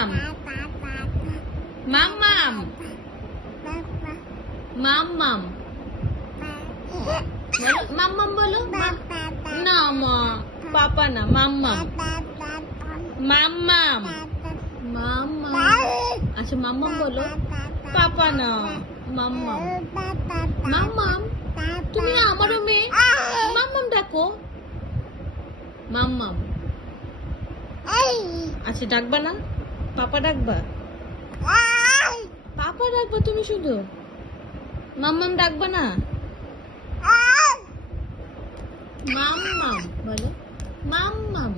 মাম্মাম মাম্মাম মাম্মাম বলো মাম্মাম বলো না মা পাপা না মাম্মাম মাম্মাম মাম্মাম আচ্ছা মাম্মাম বলো পাপা না মাম্মাম মাম্মাম তুমি না আমারও মেয়ে মাম্মাম ডাকো মাম্মাম আচ্ছা ডাকবা না পাপা ডাকবা পাপা ডাকবা তুমি শুধু মাম্মাম ডাকবা না মাম্মাম বলো মাম্মাম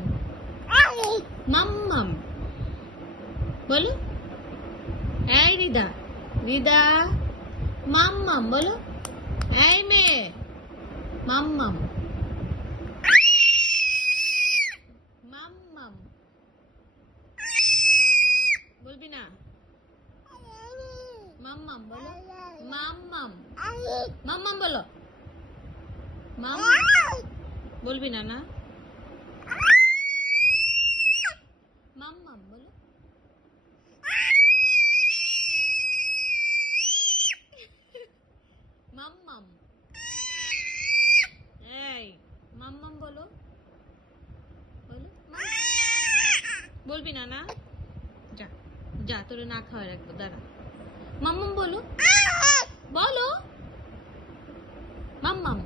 মাম্মাম বলো এই রিদা রিদা মাম্মাম বলো এই মেয়ে মাম্মাম মাম্মাম বলবি না মাম্মাম বলো মাম্মাম মাম্মাম বলো মাম্মাম বলবি না না মাম্মাম বলো মাম্মাম এই মাম্মাম বলো বলো বলবি না না যা যা তোরে না খাওয়া রাখবো দাঁড়া মাম্মাম বলো বলো মাম্মাম